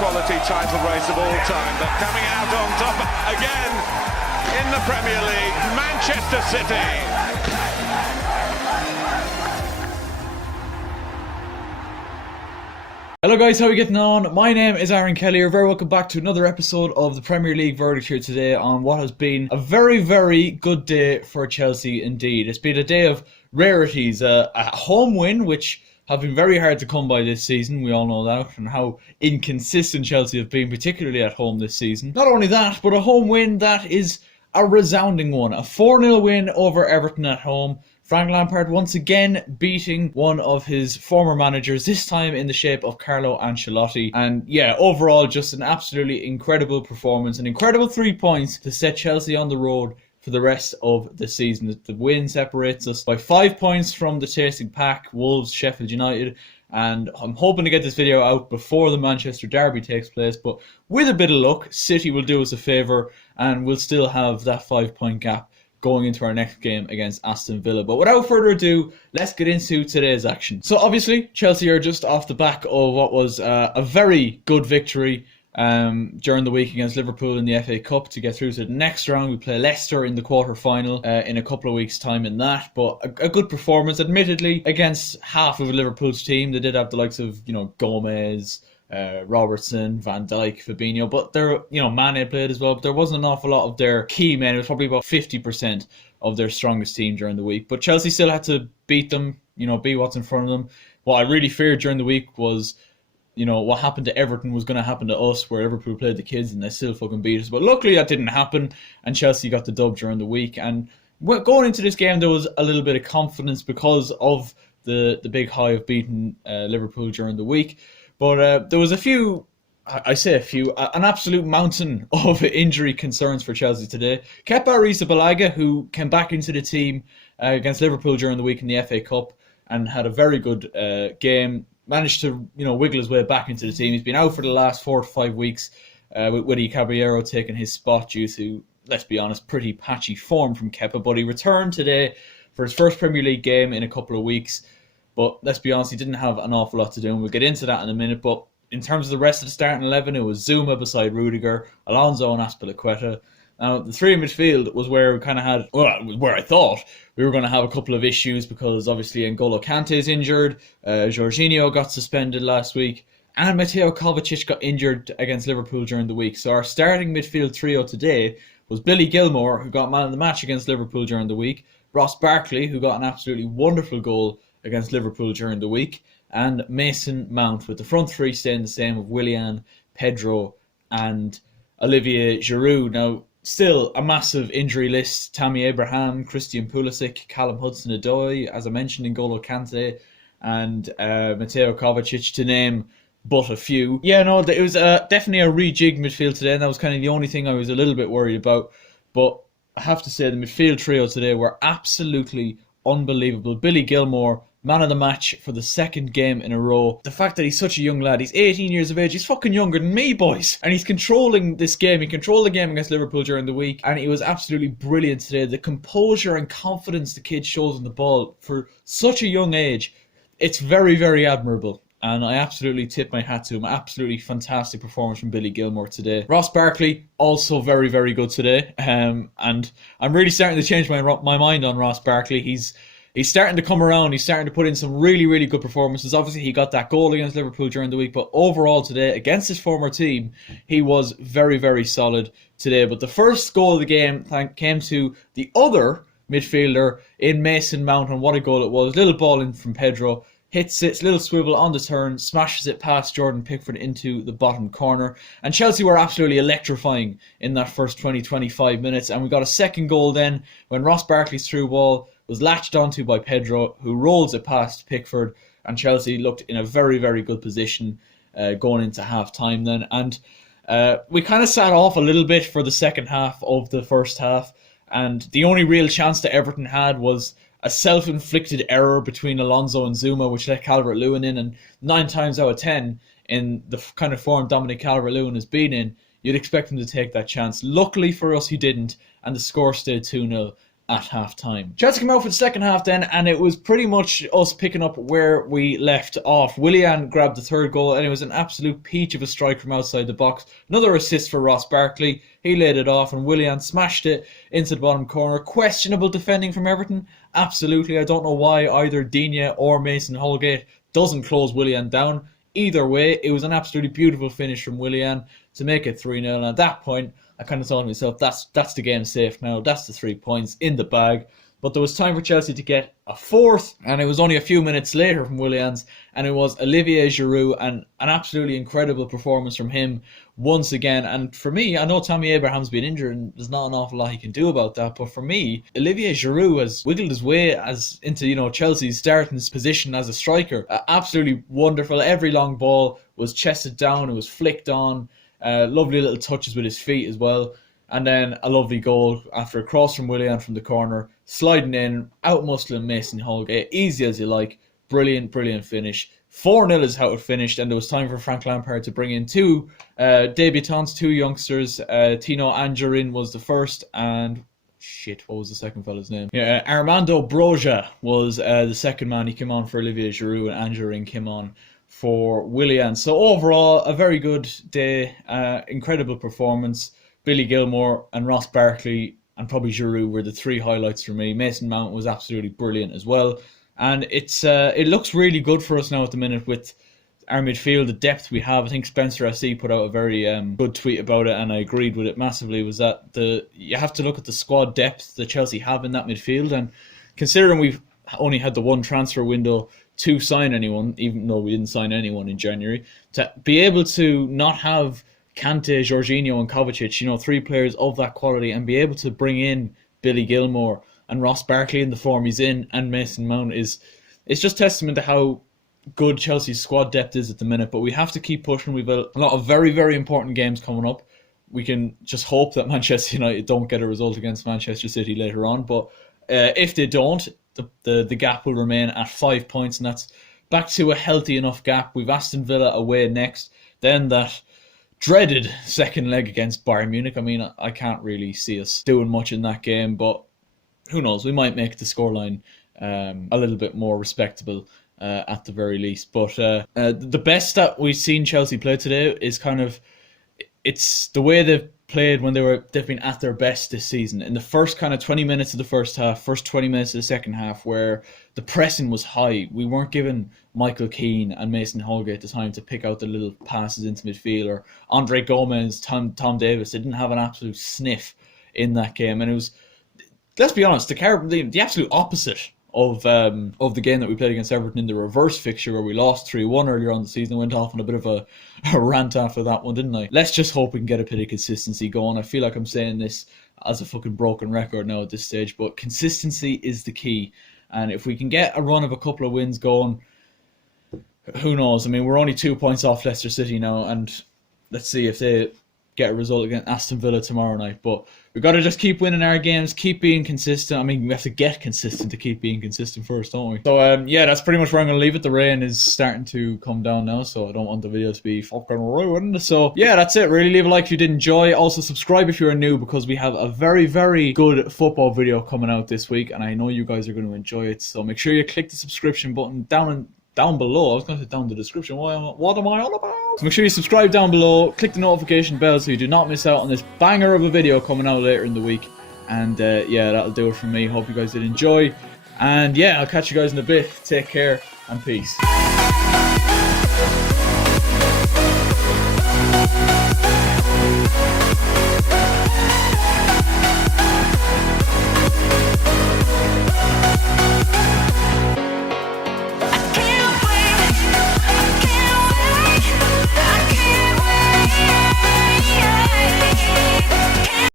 quality title race of all time, but coming out on top again in the Premier League, Manchester City. Hello guys, how are we getting on? My name is Aaron Kelly. You're very welcome back to another episode of the Premier League Verdict here today on what has been a very, very good day for Chelsea indeed. It's been a day of rarities, a home win which have been very hard to come by this season, we all know that, and how inconsistent Chelsea have been, particularly at home this season. Not only that, but a home win that is a resounding one. A 4-0 win over Everton at home. Frank Lampard once again beating one of his former managers, this time in the shape of Carlo Ancelotti. And yeah, overall just an absolutely incredible performance, an incredible 3 points to set Chelsea on the road for the rest of the season. The win separates us by 5 points from the chasing pack, Wolves, Sheffield United, and I'm hoping to get this video out before the Manchester derby takes place, but with a bit of luck, City will do us a favour and we'll still have that 5 point gap going into our next game against Aston Villa. But without further ado, let's get into today's action. So obviously, Chelsea are just off the back of what was a very good victory during the week against Liverpool in the FA Cup to get through to the next round. We play Leicester in the quarter-final in a couple of weeks' time in that. But a good performance, admittedly, against half of Liverpool's team. They did have the likes of, Gomez, Robertson, Van Dijk, Fabinho, but Mane played as well, but there wasn't an awful lot of their key men. It was probably about 50% of their strongest team during the week, but Chelsea still had to beat them, beat what's in front of them. What I really feared during the week was, what happened to Everton was going to happen to us, where Liverpool played the kids and they still fucking beat us, but luckily that didn't happen, and Chelsea got the dub during the week. And going into this game, there was a little bit of confidence because of the big high of beating Liverpool during the week. But there was an absolute mountain of injury concerns for Chelsea today. Kepa Arrizabalaga, who came back into the team against Liverpool during the week in the FA Cup and had a very good game, managed to wiggle his way back into the team. He's been out for the last 4 to 5 weeks with Willy Caballero taking his spot due to, let's be honest, pretty patchy form from Kepa. But he returned today for his first Premier League game in a couple of weeks. But let's be honest, he didn't have an awful lot to do, and we'll get into that in a minute. But in terms of the rest of the starting 11, it was Zuma beside Rudiger, Alonso and Azpilicueta. Now, the three in midfield was where we kind of had, where I thought we were going to have a couple of issues, because obviously N'Golo Kante is injured, Jorginho got suspended last week, and Mateo Kovacic got injured against Liverpool during the week. So our starting midfield trio today was Billy Gilmour, who got man of the match against Liverpool during the week, Ross Barkley, who got an absolutely wonderful goal against Liverpool during the week, and Mason Mount, with the front three staying the same of Willian, Pedro and Olivier Giroud. Now, still a massive injury list: Tammy Abraham, Christian Pulisic, Callum Hudson-Odoi, as I mentioned, N'Golo Kante and Mateo Kovacic, to name but a few. Yeah, no, it was definitely a rejigged midfield today, and that was kind of the only thing I was a little bit worried about. But I have to say, the midfield trio today were absolutely unbelievable. Billy Gilmour, man of the match for the second game in a row. The fact that he's such a young lad, he's 18 years of age, he's fucking younger than me, boys. And he's controlling this game. He controlled the game against Liverpool during the week, and he was absolutely brilliant today. The composure and confidence the kid shows in the ball for such a young age, it's very, very admirable. And I absolutely tip my hat to him. Absolutely fantastic performance from Billy Gilmour today. Ross Barkley, also very, very good today. And I'm really starting to change my mind on Ross Barkley. He's starting to come around. He's starting to put in some really, really good performances. Obviously, he got that goal against Liverpool during the week, but overall today, against his former team, he was very, very solid today. But the first goal of the game came to the other midfielder in Mason Mount, and what a goal it was. Little ball in from Pedro. Hits it, little swivel on the turn, smashes it past Jordan Pickford into the bottom corner. And Chelsea were absolutely electrifying in that first 20-25 minutes. And we got a second goal then when Ross Barkley's through ball was latched onto by Pedro, who rolls it past Pickford. And Chelsea looked in a very, very good position going into half-time then. And we kind of sat off a little bit for the second half of the first half. And the only real chance that Everton had was a self-inflicted error between Alonso and Zuma, which let Calvert-Lewin in, and 9 times out of 10, in the kind of form Dominic Calvert-Lewin has been in, you'd expect him to take that chance. Luckily for us, he didn't, and the score stayed 2-0. at half-time. Chelsea came out for the second half then, and it was pretty much us picking up where we left off. Willian grabbed the third goal, and it was an absolute peach of a strike from outside the box. Another assist for Ross Barkley. He laid it off, and Willian smashed it into the bottom corner. Questionable defending from Everton. Absolutely. I don't know why either Digne or Mason Holgate doesn't close Willian down. Either way, it was an absolutely beautiful finish from Willian to make it 3-0. And at that point, I kind of thought to myself, that's the game safe now. That's the 3 points in the bag. But there was time for Chelsea to get a fourth, and it was only a few minutes later from Willians, and it was Olivier Giroud, and an absolutely incredible performance from him once again. And for me, I know Tammy Abraham's been injured, and there's not an awful lot he can do about that, but for me, Olivier Giroud has wiggled his way into Chelsea's starting position as a striker. Absolutely wonderful. Every long ball was chested down, it was flicked on, lovely little touches with his feet as well. And then a lovely goal after a cross from Willian from the corner, sliding in, out-muscling Mason Holgate, easy as you like. Brilliant, brilliant finish. 4-0 is how it finished, and there was time for Frank Lampard to bring in two debutants, two youngsters. Tino Anjorin was the first, and what was the second fella's name? Yeah, Armando Broja was the second man. He came on for Olivier Giroud, and Anjorin came on for Willian. So overall, a very good day, incredible performance. Billy Gilmour and Ross Barkley and probably Giroud were the three highlights for me. Mason Mount was absolutely brilliant as well. And it looks really good for us now at the minute with our midfield, the depth we have. I think Spencer SC put out a very good tweet about it, and I agreed with it massively, was that you have to look at the squad depth that Chelsea have in that midfield. And considering we've only had the one transfer window to sign anyone, even though we didn't sign anyone in January, to be able to not have Kante, Jorginho and Kovacic, three players of that quality, and be able to bring in Billy Gilmour and Ross Barkley in the form he's in, and Mason Mount, it's just testament to how good Chelsea's squad depth is at the minute. But we have to keep pushing. We've a lot of very, very important games coming up. We can just hope that Manchester United don't get a result against Manchester City later on, but if they don't, the gap will remain at 5 points, and that's back to a healthy enough gap. We've Aston Villa away next, then that dreaded second leg against Bayern Munich. I mean, I can't really see us doing much in that game, but who knows? We might make the scoreline a little bit more respectable at the very least. But the best that we've seen Chelsea play today is it's the way they've played when they've been at their best this season. In the first kind of 20 minutes of the first half, first 20 minutes of the second half, where the pressing was high, we weren't giving Michael Keane and Mason Holgate the time to pick out the little passes into midfield, or Andre Gomez, Tom Davis. They didn't have an absolute sniff in that game, and it was, let's be honest, the absolute opposite of the game that we played against Everton in the reverse fixture, where we lost 3-1 earlier on the season. I went off on a bit of a rant after that one, didn't I? Let's just hope we can get a bit of consistency going. I feel like I'm saying this as a fucking broken record now at this stage, but consistency is the key. And if we can get a run of a couple of wins going, who knows? I mean, we're only 2 points off Leicester City now, and let's see if they get a result against Aston Villa tomorrow night. But we've got to just keep winning our games, keep being consistent. I mean, we have to get consistent to keep being consistent first, don't we? So, yeah, that's pretty much where I'm going to leave it. The rain is starting to come down now, so I don't want the video to be fucking ruined. So, yeah, that's it. Really leave a like if you did enjoy. Also, subscribe if you're new, because we have a very, very good football video coming out this week, and I know you guys are going to enjoy it. So make sure you click the subscription button down below. I was going to say down the description. What am I on about? So make sure you subscribe down below, click the notification bell so you do not miss out on this banger of a video coming out later in the week. And yeah, that'll do it from me. Hope you guys did enjoy. And yeah, I'll catch you guys in a bit. Take care and peace.